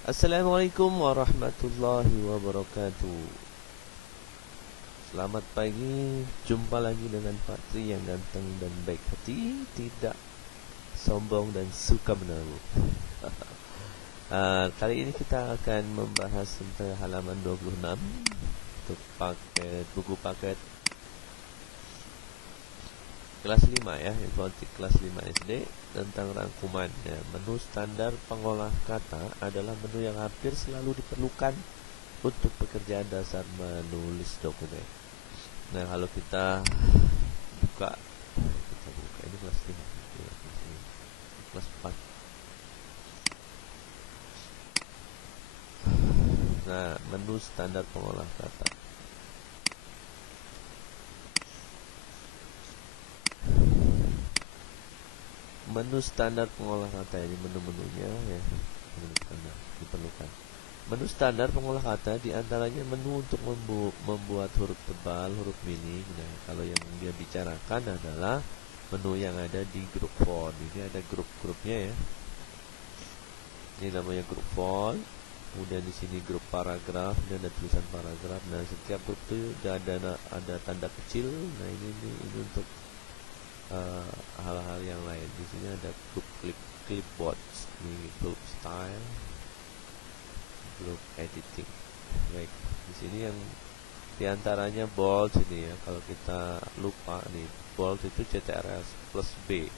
Assalamualaikum warahmatullahi wabarakatuh. Selamat pagi, jumpa lagi dengan Pak Tri yang ganteng dan baik hati, tidak sombong dan suka menaruh. Kali ini kita akan membahas tentang halaman 26 untuk buku paket kelas 5 ya, informatik kelas 5 SD, tentang rangkuman ya. Menu standar pengolah kata adalah menu yang hampir selalu diperlukan untuk pekerjaan dasar menulis dokumen. Nah, kalau kita buka ini kelas 5, kelas 4. Nah, menu standar pengolah kata. Menu standar pengolah kata ini menu-menunya ya, diperlukan. Menu standar pengolah kata diantaranya menu untuk membuat huruf tebal, huruf mini. Nah, kalau yang dia bicarakan adalah menu yang ada di grup font. Ini ada grup-grupnya ya. Ini namanya grup font. Kemudian di sini grup paragraf dan ada tulisan paragraf. Nah, setiap grup itu ada tanda kecil. Nah, ini untuk hal-hal yang lain. Di sini ada grup clipboard, ini grup style, grup editing. Baik, di sini yang diantaranya bold ini ya. Kalau kita lupa nih, bold itu CTRL plus B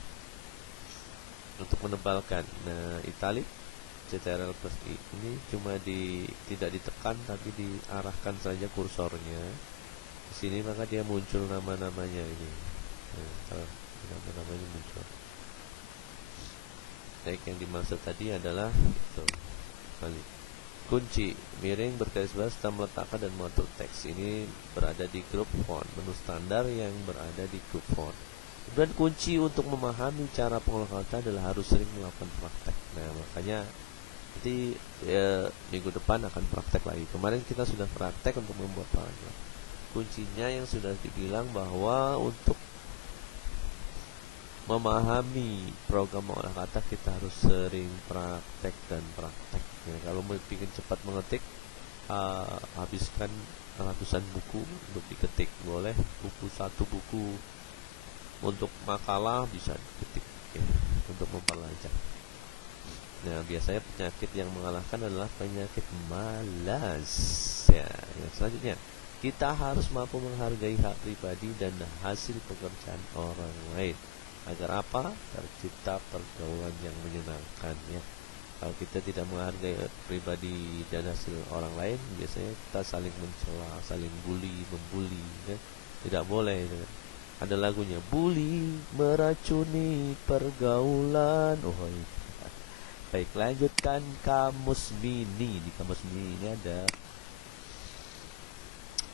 untuk menebalkan. Nah, italic CTRL plus I ini cuma tidak ditekan tapi diarahkan saja kursornya di sini, maka dia muncul nama-namanya ini. Nah, nama-namanya muncul. Baik, yang dimaksud tadi adalah itu kali kunci miring bergaris bawah serta meletakkan dan mengatur teks. Ini berada di grup font, menu standar yang berada di grup font. Dan kunci untuk memahami cara pengolah kata adalah harus sering melakukan praktek. Nah, makanya nanti minggu depan akan praktek lagi. Kemarin kita sudah praktek untuk membuat paragraf. Kuncinya yang sudah dibilang bahwa untuk memahami program mengolah kata kita harus sering praktek dan praktek. Ya, kalau mau bikin cepat mengetik, habiskan ratusan buku untuk diketik. Boleh buku satu buku untuk makalah bisa diketik ya, untuk memperlancar. Nah, biasanya penyakit yang mengalahkan adalah penyakit malas. Ya, yang selanjutnya, kita harus mampu menghargai hak pribadi dan hasil pekerjaan orang lain. Agar apa? Tercipta pergaulan yang menyenangkan ya. Kalau kita tidak menghargai pribadi dan hasil orang lain, biasanya kita saling mencela, saling membuli ya. Tidak boleh ya. Ada lagunya, bully meracuni pergaulan. Oh, baik, lanjutkan kamus mini. Di kamus mini ini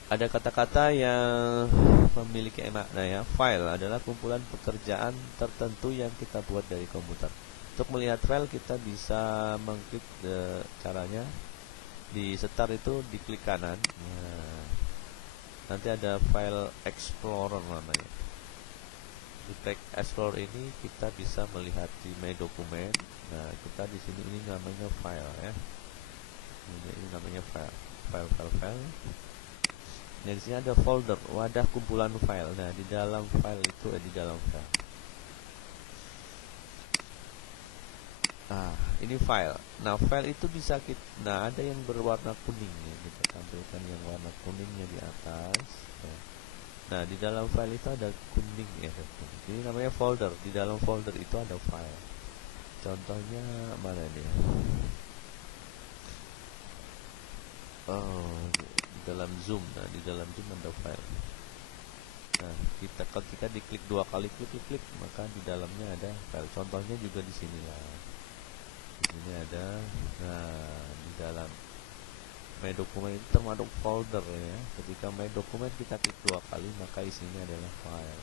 ada kata-kata yang memiliki makna ya. File adalah kumpulan pekerjaan tertentu yang kita buat dari komputer. Untuk melihat file kita bisa mengklik caranya di start itu diklik kanan. Nah, nanti ada file explorer namanya. Di File Explorer ini kita bisa melihat di My Document. Nah, kita di sini ini namanya file ya. Ini namanya file. Nah, di sini ada folder, wadah kumpulan file. Nah, di dalam file itu di dalam file. Ini file. Nah, file itu bisa ada yang berwarna kuning ya. Kita tampilkan yang warna kuningnya di atas. Nah, di dalam file itu ada kuning ya. Ini namanya folder. Di dalam folder itu ada file. Contohnya mana dia? Di dalam Zoom. Nah, di dalam Zoom ada file. Nah, ketika diklik dua kali, klik, maka di dalamnya ada file. Contohnya juga di sini lah. Di sini ada. Nah, di dalam My Document itu termasuk folder ya. Ketika My Document kita klik dua kali, maka isinya adalah file.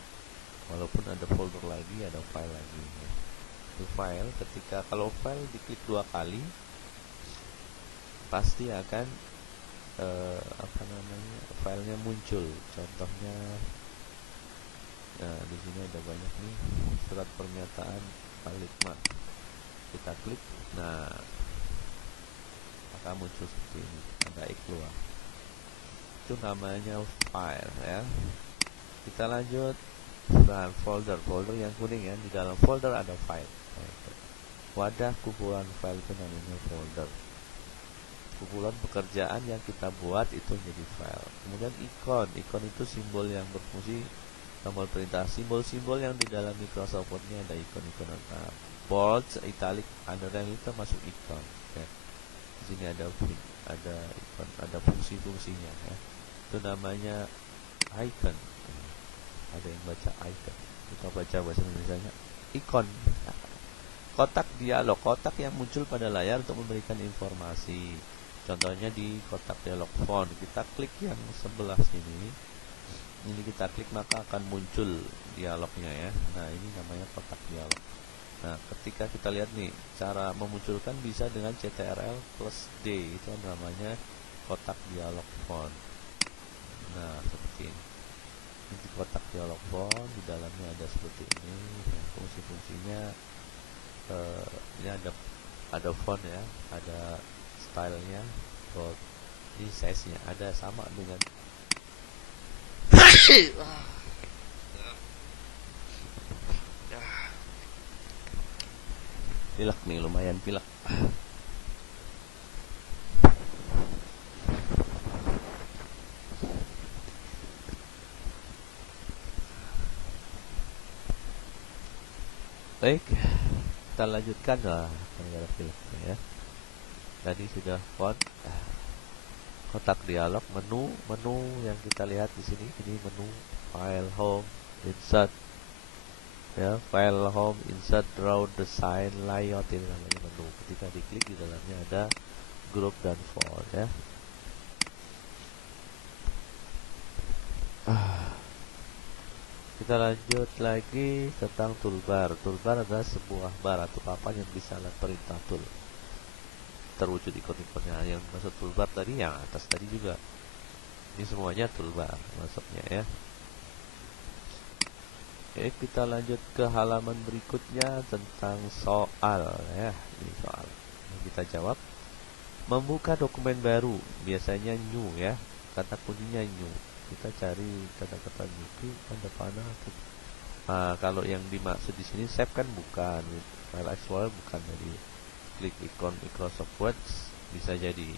Walaupun ada folder lagi, ada file lagi ya. Itu file. Kalau file diklik dua kali, pasti akan filenya muncul. Contohnya, nah di sini ada banyak nih, surat pernyataan Al-Hikmah. Kita klik. Nah, maka muncul seperti ini, ada I keluar. Itu namanya file ya. Kita lanjut dengan folder yang kuning ya. Di dalam folder ada file. Wadah kumpulan file itu namanya folder. Kumpulan pekerjaan yang kita buat itu jadi file. Kemudian ikon itu simbol yang berfungsi tombol perintah. Simbol-simbol yang di dalam Microsoft Word-nya ada ikon-ikon, bold, italic, underline itu termasuk ikon ya. Di sini ada ikon, ada fungsi-fungsinya ya. Itu namanya icon. Ada yang baca icon, kita baca bahasa Indonesia ikon. Kotak dialog, kotak yang muncul pada layar untuk memberikan informasi. Contohnya di kotak dialog font, kita klik yang sebelah sini. Ini kita klik maka akan muncul dialognya ya. Nah, ini namanya kotak dialog. Nah, ketika kita lihat nih, cara memunculkan bisa dengan CTRL plus D, itu namanya kotak dialog font. Nah, seperti ini. Di kotak dialog font, di dalamnya ada seperti ini. Nah, fungsi-fungsinya ini ada font ya, ada stylenya, ini size-nya ada sama dengan pilek nih, lumayan pilek. Baik, kita lanjutkan lah gara-gara pileknya ya. Tadi sudah font, kotak dialog, menu yang kita lihat di sini. Ini menu file, home, insert ya, file, home, insert, draw, design, layout, ini namanya menu. Ketika diklik di dalamnya ada group dan font ya. Kita lanjut lagi tentang toolbar. Toolbar adalah sebuah bar atau papan yang bisa alat perintah tool, terwujud ikon-ikonnya. Yang masuk toolbar tadi yang atas tadi juga, ini semuanya toolbar masuknya ya. Oke, kita lanjut ke halaman berikutnya tentang soal ya. Ini soal yang kita jawab. Membuka dokumen baru, biasanya new ya, kata kuncinya new. Kita cari kata-kata new itu tanda panah. Kalau yang dimaksud di sini save kan bukan, file explorer bukan, jadi klik ikon Microsoft Word bisa jadi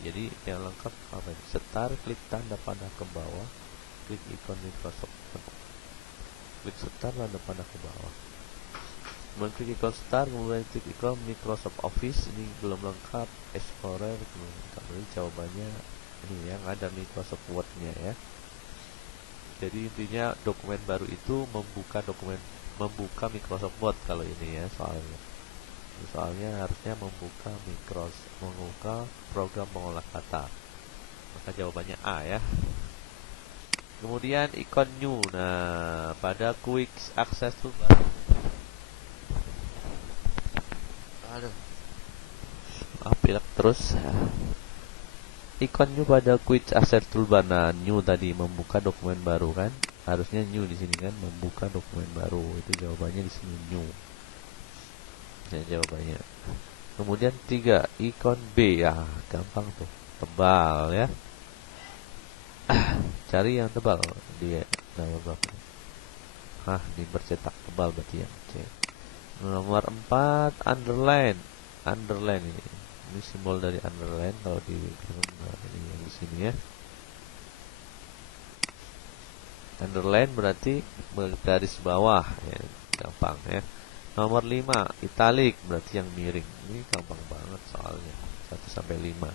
yang lengkap apa ini? Start, klik tanda panah ke bawah, klik ikon Microsoft Word, klik start tanda panah ke bawah, kemudian klik ikon start, kemudian klik ikon Microsoft Office. Ini belum lengkap, Explorer belum lengkap. Jadi jawabannya ini yang ada Microsoft Word-nya ya. Jadi intinya dokumen baru itu membuka Microsoft Word kalau ini ya soalnya. Soalnya harusnya membuka program pengolah kata. Maka jawabannya A ya. Kemudian ikon new. Nah, pada quick access toolbar. Pilek terus. Ikon new pada quick access toolbar. Nah, new tadi membuka dokumen baru kan? Harusnya new di sini kan, membuka dokumen baru. Itu jawabannya di sini new. Ya, jawabannya. Kemudian 3, ikon B ya, gampang tuh, tebal ya. Cari yang tebal dia nomor berapa? Ini bercetak tebal berarti ya. C. Nomor 4, underline ini simbol dari underline kalau di yang di sini ya. Underline berarti garis bawah ya, gampang ya. Nomor 5, italic berarti yang miring. Ini gampang banget soalnya, 1 sampai 5.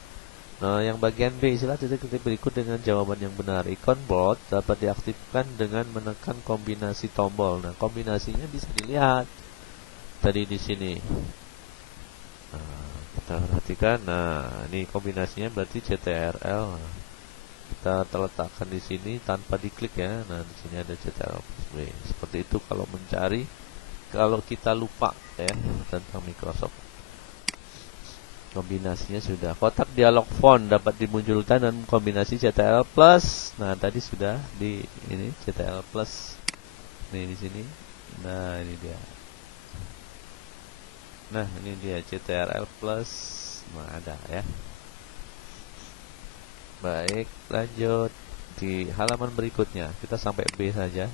Nah, yang bagian B, istilah titik-titik berikut dengan jawaban yang benar. Ikon bold dapat diaktifkan dengan menekan kombinasi tombol. Nah, kombinasinya bisa dilihat tadi di sini. Nah, kita perhatikan. Nah, ini kombinasinya berarti CTRL. Kita letakkan di sini tanpa diklik ya. Nah, di sini ada CTRL plus B. Seperti itu kalau mencari, kalau kita lupa ya tentang Microsoft. Kombinasinya sudah. Kotak dialog font dapat dimunculkan dan kombinasi CTRL plus. Nah, tadi sudah di ini CTRL plus. Nih di sini. Nah, ini dia. Nah, ini dia CTRL plus. Nah, ada ya. Baik, lanjut di halaman berikutnya. Kita sampai B saja.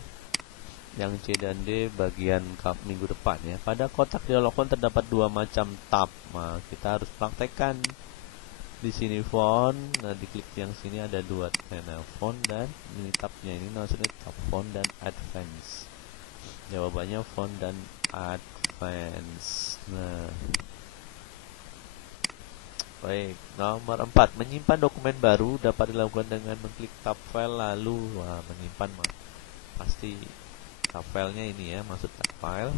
Yang C dan D bagian minggu depan ya. Pada kotak dialog terdapat dua macam tab. Nah, kita harus praktekkan di sini font. Nah, diklik yang sini ada dua font dan ini tabnya ini maksudnya tab font dan advance. Jawabannya font dan advance. Nah, baik, nomor 4. Menyimpan dokumen baru dapat dilakukan dengan mengklik tab file lalu menyimpan pasti tab filenya ini ya, maksud tab file.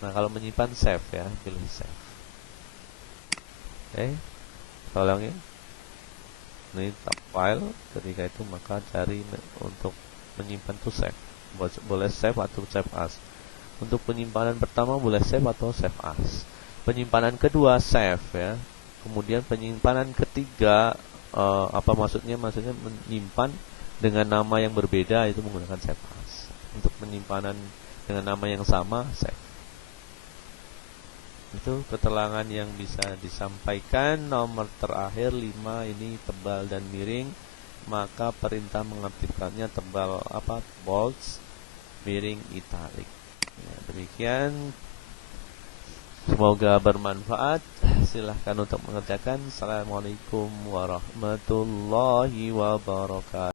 Nah, kalau menyimpan save ya, pilih save. Oke, tolongin. Ini tab file, ketika itu maka cari untuk menyimpan tuh save. Boleh save atau save as. Untuk penyimpanan pertama boleh save atau save as. Penyimpanan kedua save ya. Kemudian penyimpanan ketiga apa maksudnya? Maksudnya menyimpan dengan nama yang berbeda itu menggunakan save as. Untuk penyimpanan dengan nama yang sama save. Itu keterangan yang bisa disampaikan. Nomor terakhir 5 ini tebal dan miring, maka perintah mengaktifkannya tebal bold, miring, italic. Ya, demikian. Semoga bermanfaat. Silahkan untuk mengerjakan. Assalamualaikum warahmatullahi wabarakatuh.